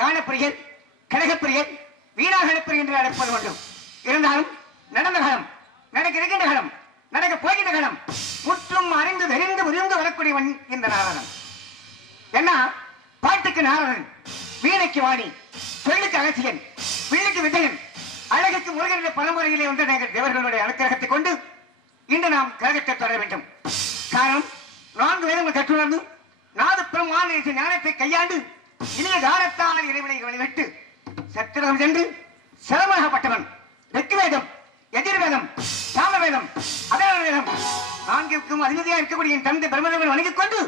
கானப்பிரியர் கனகப்பிரியர் வீணாகனப்பிரியர் என்று அழைப்பது வேண்டும். இருந்தாலும் நடந்த காலம், நடக்க இருக்கின்ற காலம், நடக்க போகின்ற காலம் முற்றும் அறிந்து தெரிந்து முதிர்ந்து வரக்கூடியவன் இந்த நாரதன். என்ன பாட்டுக்கு நாரதன், வீணைக்கு வாணி, சொல்லுக்கு அகசியன், வில்லுக்கு விஜயன், அழகுக்கு முருகன் என்ற பலமுறையிலே வந்த நாங்கள் தேவர்களுடைய அனுக்கிரகத்தை கொண்டு இன்று நாம் கழகத்தை தொடர வேண்டும். காரணம், 4 வேதங்கள் கற்றுணர்ந்து நாது பெருமான ஞானத்தை கையாண்டு இனிய காலத்தால் இறைவனை வழிவிட்டு சத்திரகம் சென்று சிரமமாகப்பட்டவன். ரிக்வேதம், எதிர்வேதம், சாமவேதம், அதர்வ வேதம் 4ற்கும் அதிபதியாக இருக்கக்கூடிய என் தந்தை பிரம்மதேவன் வணங்கிக் கொண்டு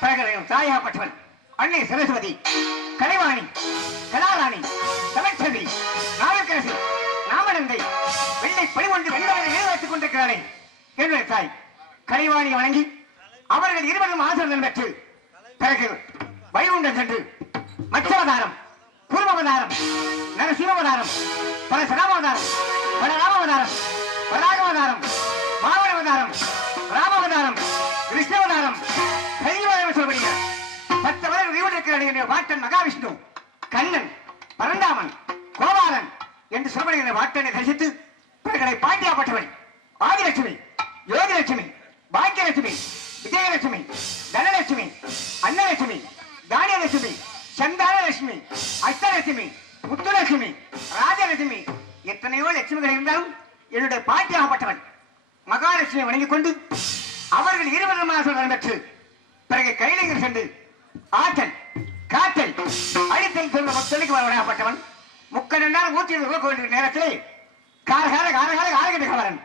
பிரகடனம் தாயாகப்பட்டவன். அன்னை சரஸ்வதி, கலைவாணி, கலாராணி, தமிழ்ச்செல்வி, நாகக்கரசி, நாமநந்தை, வெள்ளை பணிமொன்று வெண்பாவை நிறைவேற்றிக் கொண்டிருக்கிறாரே என்னுடைய தாய் கலைவாணியை வணங்கி அவர்கள் இருவரும் ஆசிரியர் பெற்று பிறகு வைகுண்டம் சென்று மச்சவதாரம், கூர்மவதாரம், நரசிம்மவதாரம், பரசுராமவதாரம், பலராமவதாரம், வராகவதாரம், மாவனவதாரம், ராமவதாரம், கிருஷ்ணவதாரம், கலிவதாரம் சொல்லப்படுகிறார். 10 வருடம் வைகுண்டிருக்கிற வாட்டன் மகாவிஷ்ணு, கண்ணன், பரந்தாமன், கோபாலன் என்று சொல்லப்படுகிற வாட்டனை தரிசித்து பிறகு பாண்டியாப்பட்டவள் ஆதிலட்சுமி, யோகிலட்சுமி, பாக்கியலட்சுமி, விஜயலட்சுமி, தனலட்சுமி, அன்னலட்சுமி, தானியலட்சுமி, சந்தானலட்சுமி, அஷ்டலட்சுமி, முத்துலட்சுமி, ராஜலட்சுமி, எத்தனையோ லட்சுமிகள் இருந்தாலும் என்னுடைய பாட்டியாகப்பட்டவன் மகாலட்சுமி வணங்கிக் கொண்டு அவர்கள் இருவருமாக பெற்று பிறகு கைலையில் சென்று ஆற்றல், காற்றல், அழித்தல் சொல்ல மக்களுக்கு வரப்பட்டவன். 32 ஊற்றி நேரத்திலே காரகால காரகால காரகட்டு கவரன்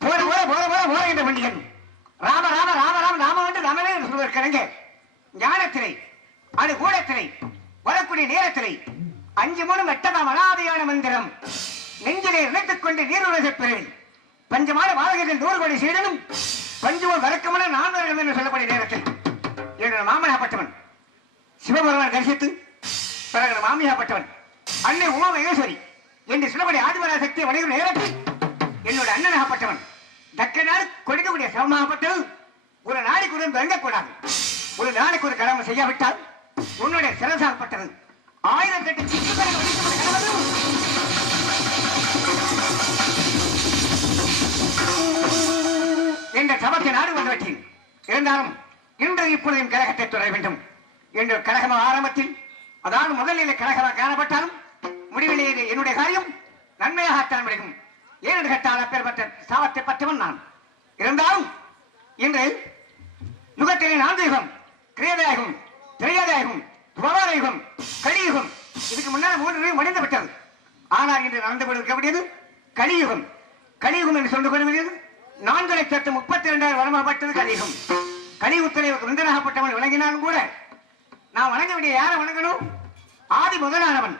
போற போற போற போற போற என்ற பண்டிகன் ராம ராம ராம ராம ராம வந்து ராமனே சொல்வர் கிழங்க ஞானத்திரை அது கூடத்திரை வரக்கூடிய நேரத்திரை 5 மூணு மெட்டதாம் அனாதையான மந்திரம் நெஞ்சிலே நினைத்துக் கொண்டு நீருலக பிறவி பஞ்சமான பாலகர்கள் 100 கோடி சீடனும் பஞ்சுவோர் வரக்கமன 4 என்று சொல்லக்கூடிய நேரத்தில் என்னோட மாமனாப்பட்டவன் சிவபெருமான் தரிசித்து பிறகு மாமியாப்பட்டவன் அன்னை உமா மகேஸ்வரி என்று சொல்லக்கூடிய ஆதிமரா சக்தியை வணங்கும் நேரத்தில் என்னோட அண்ணனாகப்பட்டவன் தக்க நாள் கொடுக்கக்கூடிய சமமாகப்பட்டது ஒரு நாளைக்கு ஒரு வெங்கக்கூடாது ஒரு நாளைக்கு ஒரு கடமை செய்யாவிட்டால் உன்னுடைய சிறசாகப்பட்டது 1008 சிக்குகளை வடிக்கப்பட்ட கடமையும் என்ற சபத்தை நாடு வந்து வெற்றி இருந்தாலும் இன்று இப்பொழுதும் கழகத்தை துறை வேண்டும் என்ற கழகம் ஆரம்பத்தில் அதாவது முதலில் கழகமாக காணப்பட்டாலும் முடிவிலேயே என்னுடைய காரியம் நன்மையாகத்தான் முடியும் ஏனென்று கேட்டால் அப்பேற்பட்ட சாபத்தை பற்றவன் நான் இருந்தாலும் இன்று யுகத்திலே 4 யுகம் கிரேதயுகம் திரையயுகம் துவாரயுகம் கலியுகம் இதுக்கு முன்னால் 3 யுகம் முடிந்து விட்டது ஆனால் இன்று நடந்து கொண்டிருக்கக்கூடியது கலியுகம் கலியுகம் என்று சொல்லிக் கொள்ளக்கூடியது 4,32,000 வருமானப்பட்டது கலியுகம் கலியுகத்திலே விருந்தனாகப்பட்டவன் விளங்கினாலும் கூட நான் வணங்க வேண்டிய யாரை வணங்கணும் ஆதி முதலானவன்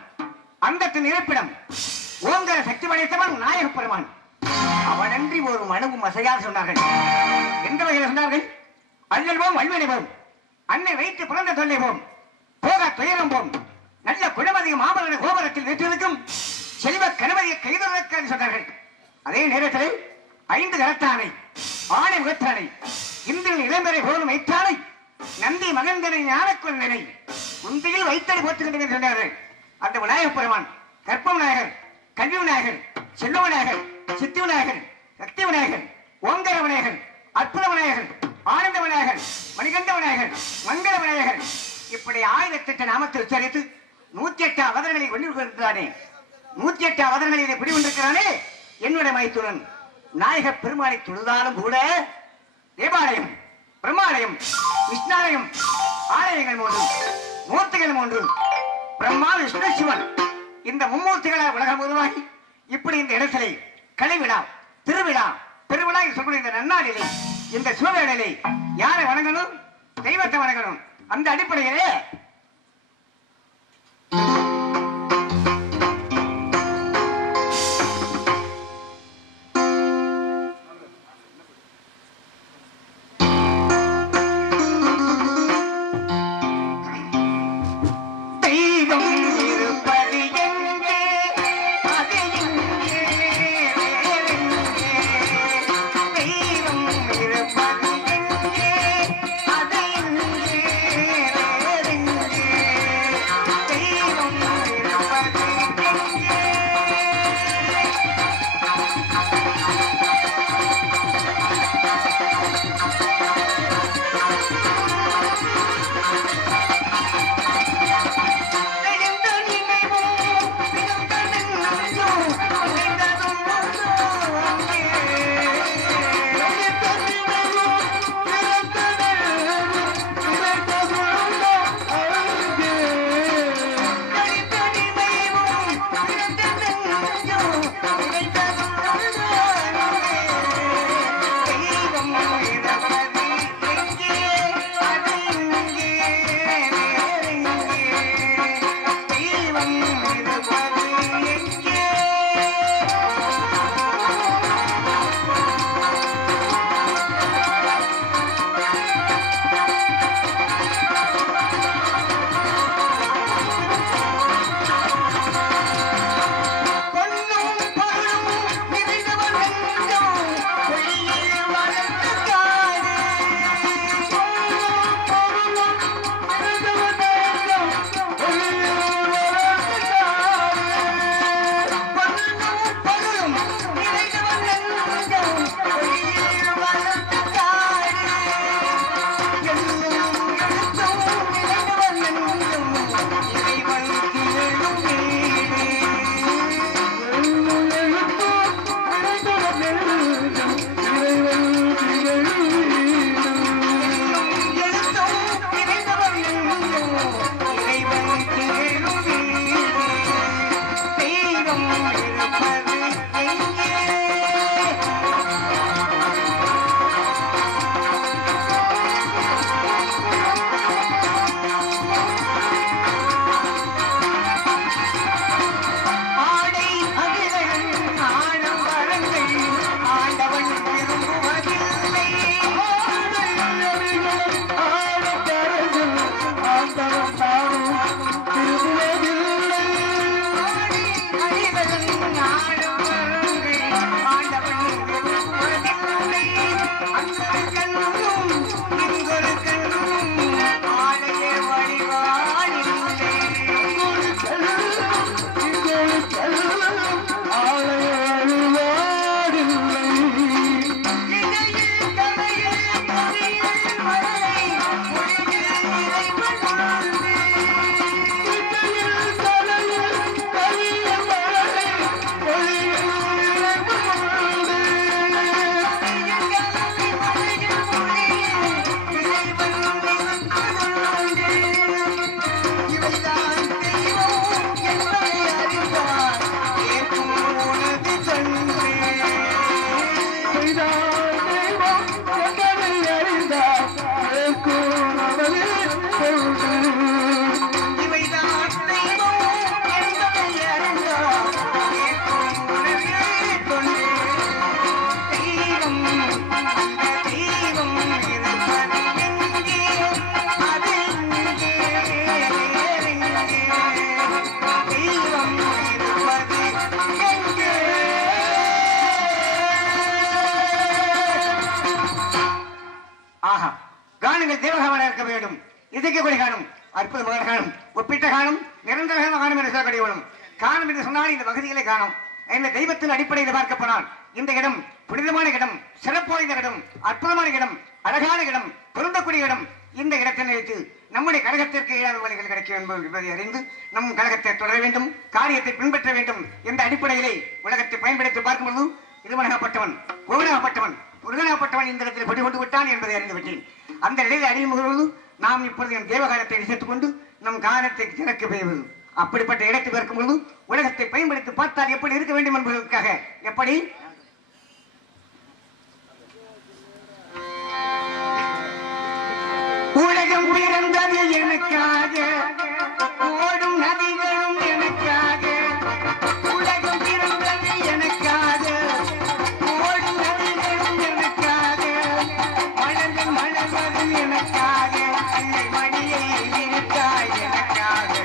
அந்தத்தின் இருப்பிடம் ஓங்கர சக்தி படைத்தவன் நாயக பெருமான் அவனன்றி ஒரு மனவும் அசையால் சொன்னார்கள் எந்த வகையில் சொன்னார்கள் அள்ளல்வோம் அல்வனைவோம் அன்னை வைத்து பிறந்த தொல்லைவோம் போக துயரம் போம் நல்ல குணமதிய மாமல்ல கோபுரத்தில் வெற்றிருக்கும் செல்வ கணவதியை கைதொழக்க சொன்னார்கள் அதே நேரத்தில் 5 கரத்தானை ஆணை முகத்தானை இந்தில் இளம்பெறை போலும் வைத்தானை நந்தி மகந்தனை ஞானக்கொள்ளனை உந்தியில் வைத்தடி போத்துக்கின்றனர் சொன்னார்கள் அந்த விநாயகப் பெருமான் கற்ப விநாயகர் கல்வி விநாயகர் செல்வ விநாயகர் சித்தி விநாயகர் சக்தி விநாயகர் ஓங்கர விநாயகர் அற்புத விநாயகர் ஆனந்த விநாயகர் மணிகண்ட விநாயகர் மங்கள விநாயகர் இப்படி 1008 நாமத்தை உச்சரித்து 108 அவதரங்களை கொண்டிருக்கிறானே 108 அவதரங்களிலே பிடிவந்திருக்கிறானே என்னுடைய மைத்துனன் நாயக பெருமாளை தொழுதாலும் கூட தேவாலயம் பிரம்மாலயம் விஷ்ணாலயம் ஆலயங்கள் 3 மூர்த்திகள் 3 பிரம்மா விஷ்ணு சிவன் இந்த மும்மூர்த்திகளால் உலகம் உருவாகி இப்படி இந்த இடத்திலே கலைவிழா திருவிழா பெருவிழா சொல்லக்கூடிய இந்த நன்னாளிலே இந்த சூழலிலே யாரை வணங்கணும் தெய்வத்தை வணங்கணும் அந்த அடிப்படையிலே தேவகாமன இருக்க வேண்டும். இதுக்கு கொடி காணும், அற்புத மகன் காணும், ஒப்பிட்ட காணும், நிரந்தர காணும் என்று சொல்லக்கூடிய வேணும். காணும் என்று சொன்னால் இந்த பகுதிகளை காணும். இந்த தெய்வத்தின் அடிப்படையில் பார்க்க போனால் இந்த இடம் புனிதமான இடம், சிறப்பு வாய்ந்த இடம், அற்புதமான இடம், அழகான இடம், பொருந்தக்கூடிய இடம். இந்த இடத்தை வைத்து நம்முடைய கழகத்திற்கு ஏழாத வழிகள் கிடைக்க வேண்டும் என்பதை அறிந்து நம் கழகத்தை தொடர வேண்டும், காரியத்தை பின்பற்ற வேண்டும் என்ற அடிப்படையிலே உலகத்தை பயன்படுத்தி பார்க்கும்போது திருமணப்பட்டவன், கோவிலாகப்பட்டவன், முருகனாகப்பட்டவன் இந்த இடத்தில் கொடி கொண்டு விட்டான் என்பதை அறிந்து விட்டேன். அந்த நிலையை அறியும் பொழுது நாம் இப்பொழுது என் தேவகாலத்தை விசைத்துக் கொண்டு நம் காலத்தை திறக்க பெய்வது. அப்படிப்பட்ட இடத்தில் இருக்கும் பொழுது உலகத்தை பயன்படுத்தி பார்த்தால் எப்படி இருக்க வேண்டும் என்பதற்காக எப்படி உலகம் பிறந்தது எனக்காக, ஓடும் நதிகளும் எனக்காக. உலகம் பிறந்தது எனக்காக, ஓடும் நதிகளும் எனக்காக. மலர்கள் மலர்வதும் எனக்காக, அன்னை மணியை இருக்காய் எனக்காக.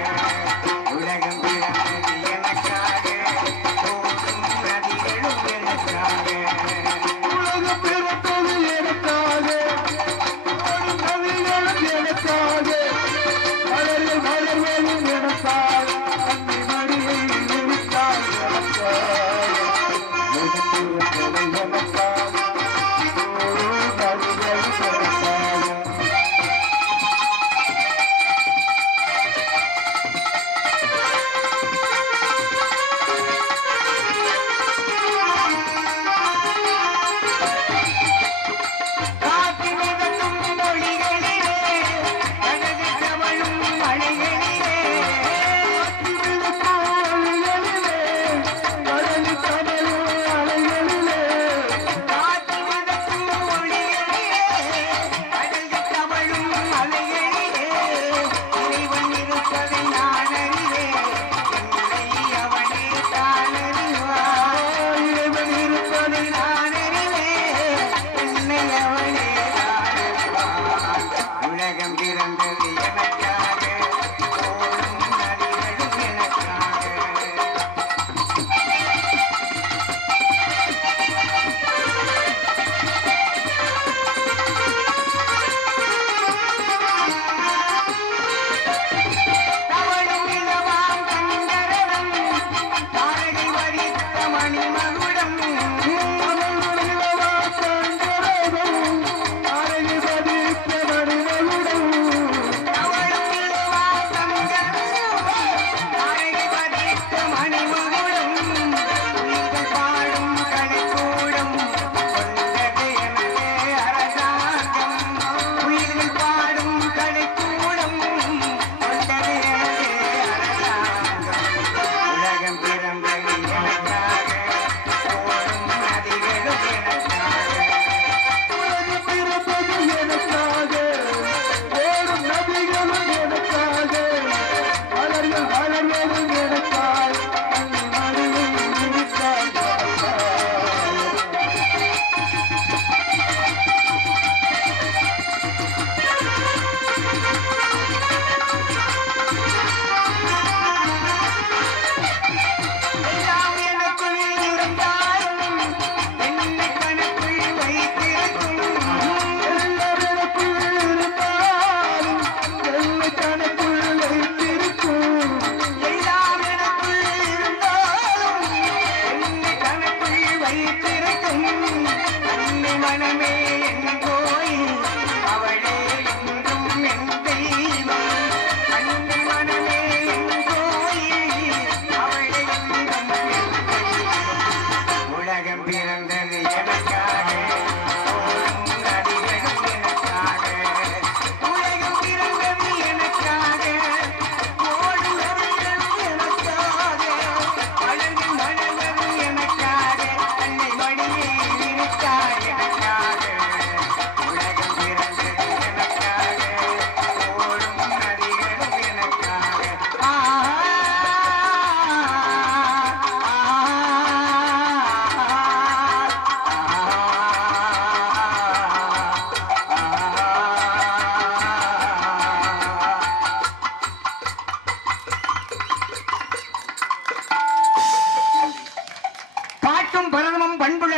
உலகம் பிறந்தது எனக்காக, ஓடும் நதிகளும் எனக்காக. உலகம் பிறந்தது எனக்காக,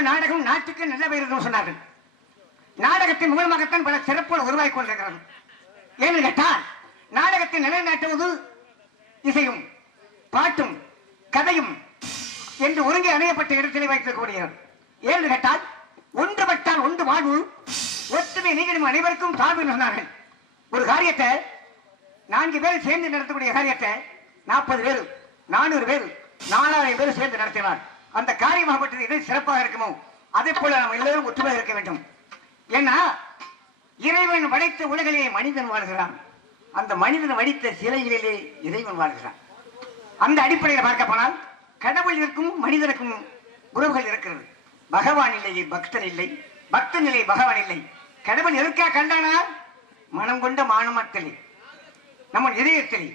நாடகம் நாட்டுக்கு நல்ல பெயர் சொன்னார்கள். நாடகத்தின் மூலமாகத்தான் பல சிறப்புகள் உருவாக்கி கொண்டிருக்கிறது. ஏன்னு கேட்டால் நாடகத்தை நிலைநாட்டுவது இசையும் பாட்டும் கதையும் என்று ஒருங்கே அணையப்பட்ட இடத்திலே வைத்திருக்கக்கூடியவர். ஏன்னு கேட்டால் ஒன்றுபட்டால் ஒன்று வாழ்வு, ஒற்றுமை நீங்களும் அனைவருக்கும் சார்பு சொன்னார்கள். ஒரு காரியத்தை 4 பேர் சேர்ந்து நடத்தக்கூடிய காரியத்தை 40 பேர் 400 பேர் 4000 பேர் சேர்ந்து நடத்தினார். அந்த காரியமாகப்பட்டது எது சிறப்பாக இருக்குமோ அதே போல நாம் எல்லோரும் ஒற்றுமையாக இருக்க வேண்டும். ஏன்னா இறைவன் படைத்த உலகிலே மனிதன் வாழ்கிறான், அந்த மனிதன் வடித்த சிலைகளிலே இறைவன் வாழ்கிறான். அந்த அடிப்படையில் பார்க்க போனால் கடவுள் இருக்கும் மனிதனுக்கும் உறவுகள் இருக்கிறது. பகவான் இல்லையே பக்தன் இல்லை, பக்தன் இல்லை பகவான் இல்லை. கடவுள் எதற்கா கண்டானா மனம் கொண்ட மானமத்திலே நம்ம இதயத்திலே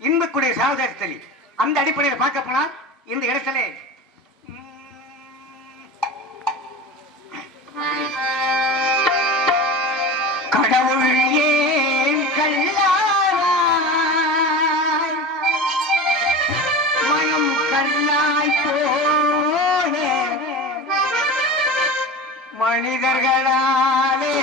இன்பக்குடைய சாதகத்திலே. அந்த அடிப்படையில் பார்க்க போனால் இந்த இடத்துல கடவுள் ஏன் கல்லாய் மனம் கல்லாய் போன மனிதர்களாலே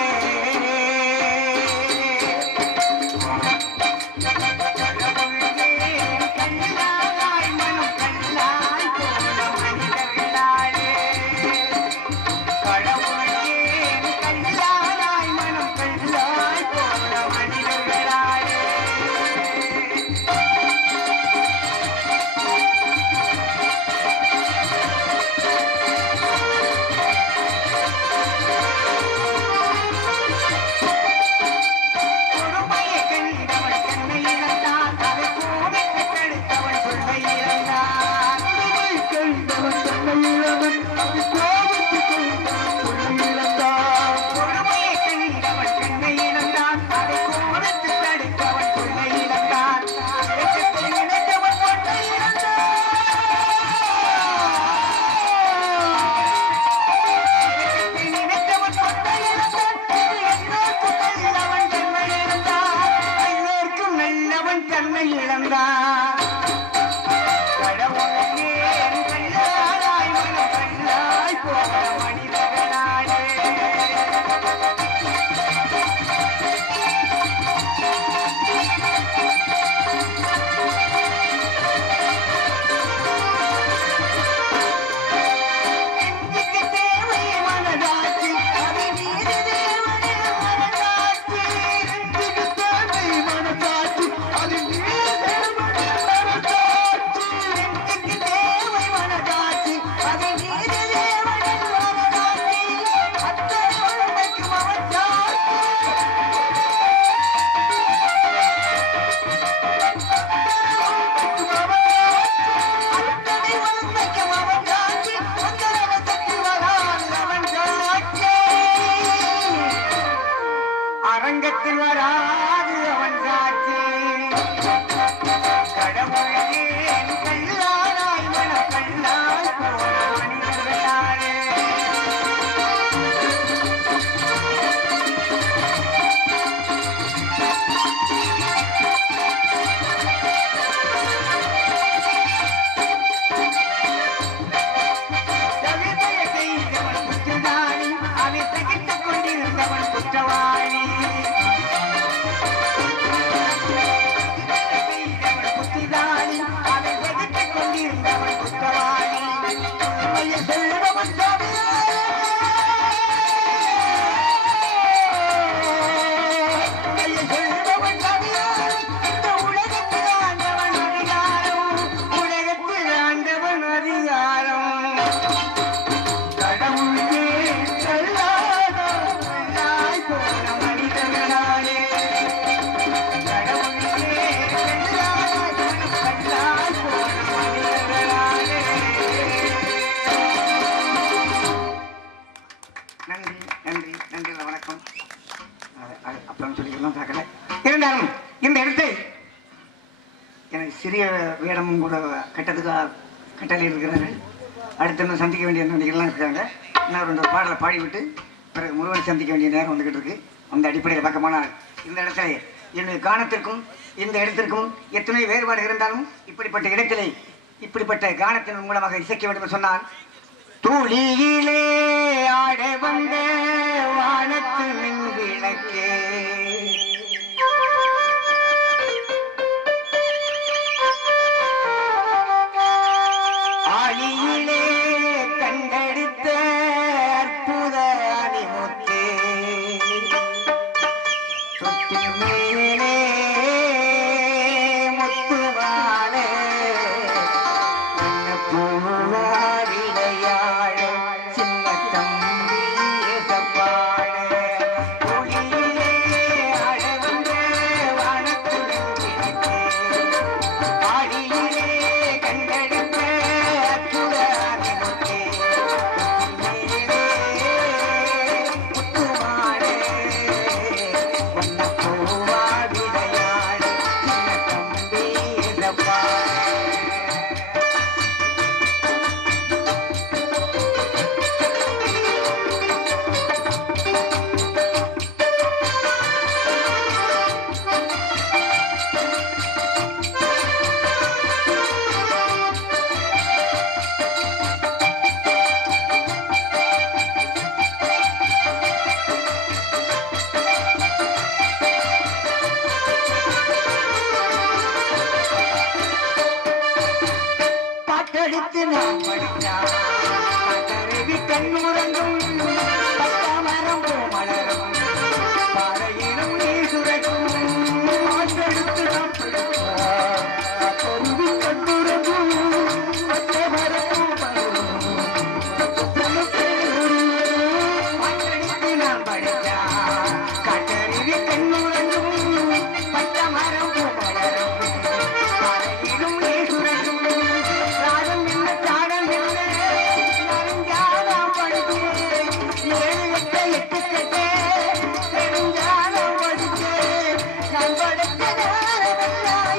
இருந்தாலும் இந்த இடத்தை எனக்கு சிறிய வேடமும் கூட கட்டளை இருக்கிறார்கள். அடுத்து சந்திக்க வேண்டிய நடிகர்கள்லாம் இருக்காங்க. இன்னும் 2 பாடலை பாடிவிட்டு பிறகு முருகனை சந்திக்க வேண்டிய நேரம் வந்துகிட்டு இருக்கு. அந்த அடிப்படையில் பார்க்க போனால் இந்த இடத்துல என்னுடைய கானத்திற்கும் இந்த இடத்திற்கும் எத்தனை வேறுபாடு இருந்தாலும் இப்படிப்பட்ட இடத்திலே இப்படிப்பட்ட கானத்தின் மூலமாக இசைக்க வேண்டும் என்று சொன்னால், தூளியிலே ஆட வந்த வானத்து மின் விளக்கே பாட்டடித்து நாம் படித்தார் கருவி கண்ணுறங்கும் பத்தாமரம் பூமலரும் பாறையிலும் நீர் சுரக்கும் பாட்டெடுத்து நாம் படித்தார் கருவி கண்ணுறங்கும் பத்தாமரம் பூமலரும் பாட்டடித்து நாம் படித்தார் கருவி கண்ணுறங்கும் பத்தாமரம் பூமலரும் பாறையிலும் நீர் சுரக்கும் ராகம் என்ன தாடம் என்ன நெருஞ்சாலம் படித்து ஏழு எட்டு கட்டே நெருஞ்சாலம் படித்து நான் படுத்த நேரமெல்லாம்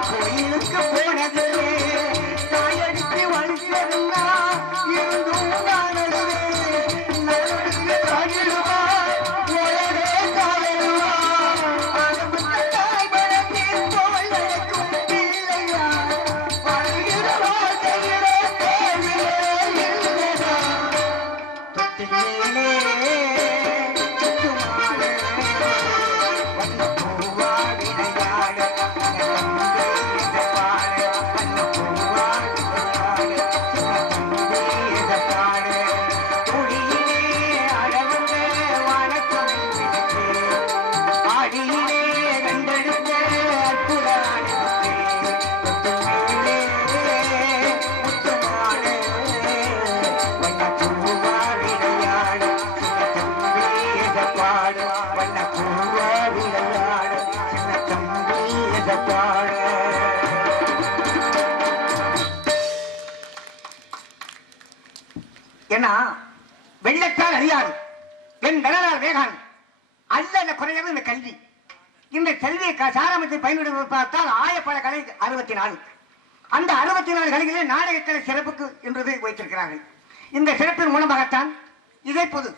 கோயிலுக்கு போனது தாயடித்து வலிக்கிறா இருந்தும் நானடுவே நல்லடுத்து தாயிடுவா ஒரே காலையுவா ஆரம்பத்த தாய் படத்தில் தோழக்கும் பிள்ளையா வாழ்கிற வாழ்க்கையிலே தேவையே இல்லையா தொட்டிலே ஏன்னா வெள்ளத்தால் அறியாது என் தனரால் வேகான் அல்ல குறையது இந்த கல்வி. இந்த கல்வியை சாராமத்தை பயன்படுத்தி பார்த்தால் ஆயப்பட கலை 64. அந்த 64 கலைகளிலே நாடகக்கலை சிறப்புக்கு என்றது வைத்திருக்கிறார்கள். இந்த சிறப்பின் மூலமாகத்தான் இசை பொது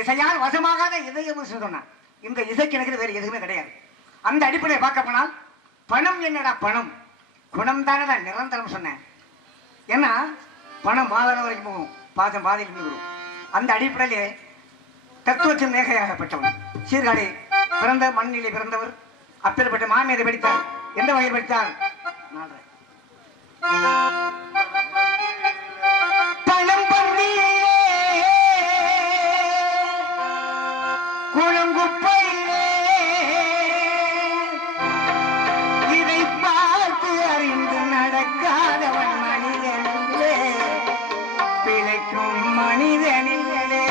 இசையால் வசமாகாத இதயம் சொன்னான். இந்த இசைக்கு எனக்கு வேறு எதுவுமே கிடையாது. அந்த அடிப்படையை பார்க்க போனால் பணம் என்னடா பணம் குணம் தானடா நிரந்தரம் சொன்னேன். ஏன்னா பணம் மாதம் வரைக்கும் போகும், பாதம் பாதையில் வரும். அந்த அடிப்படையிலே தத்துவத்தின் மேகையாகப்பட்டவன் சீர்காழி பிறந்த மண்ணிலே பிறந்தவர். அப்பேற்பட்ட மாமேதை படித்தார். எந்த வகையில் படித்தார்? பணம் பந்தியிலே குளங்குப்பையிலே இதை பார்த்து அறிந்து நடக்காதவன் மனிதனிலே பிழைக்கும் மனிதனிலே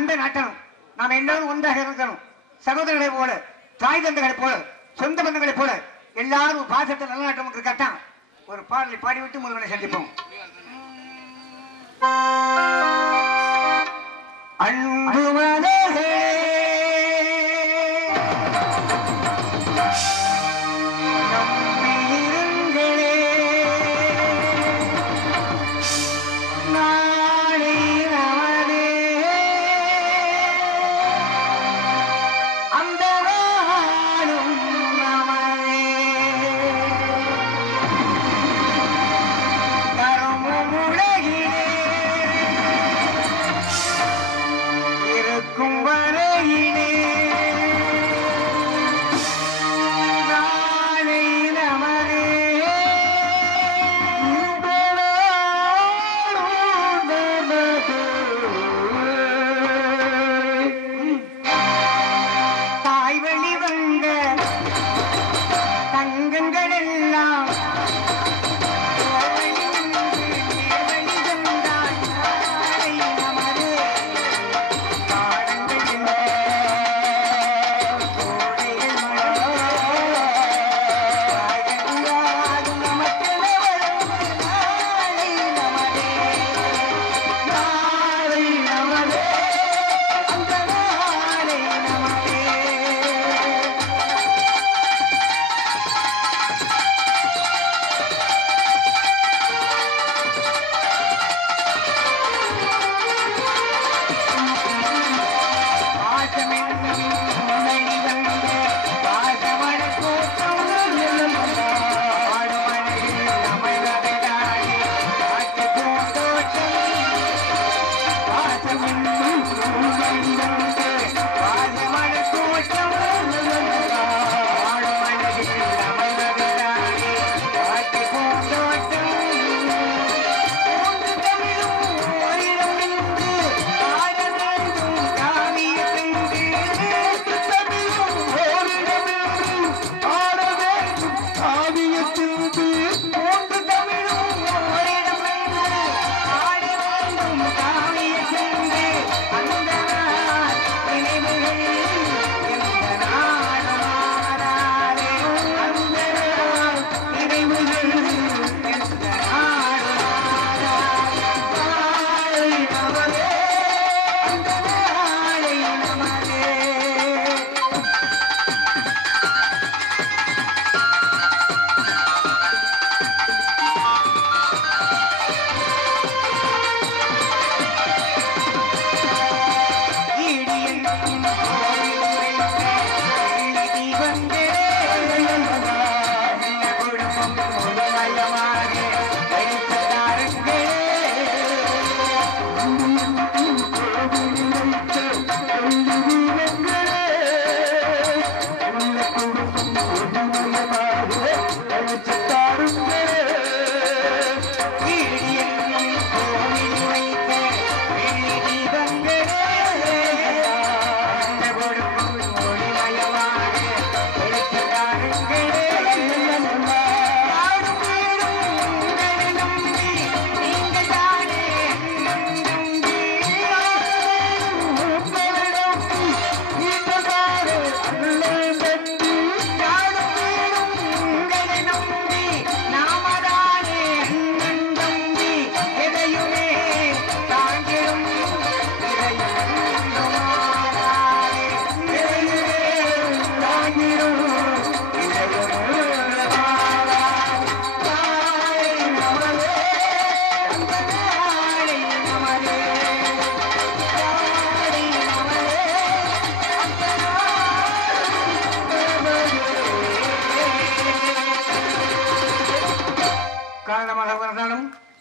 அன்பை நாட்டணும். நாம் எல்லோரும் ஒன்றாக இருக்கணும். சகோதரர்களை போல, தாய் தந்தைகளை போல, சொந்த பந்தங்களை போல எல்லாரும் பாசத்தை நல்லநாட்டம் கட்டான். ஒரு பாடலை பாடிவிட்டு முருகனை சந்திப்போம். அன்பு மலர்களே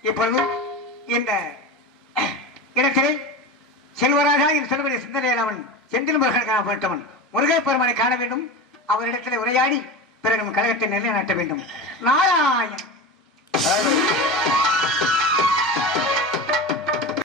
இப்பொழுது இந்த இடத்திலே செல்வராஜா என் செல்வரை சிந்தனையில் அவன் செந்தில் முருகன் காணப்பட்டவன் முருகப்பெருமானை காண வேண்டும். அவரிடத்தில் உரையாடி பிறகு கழகத்தை நிலைநாட்ட வேண்டும். நாராயண்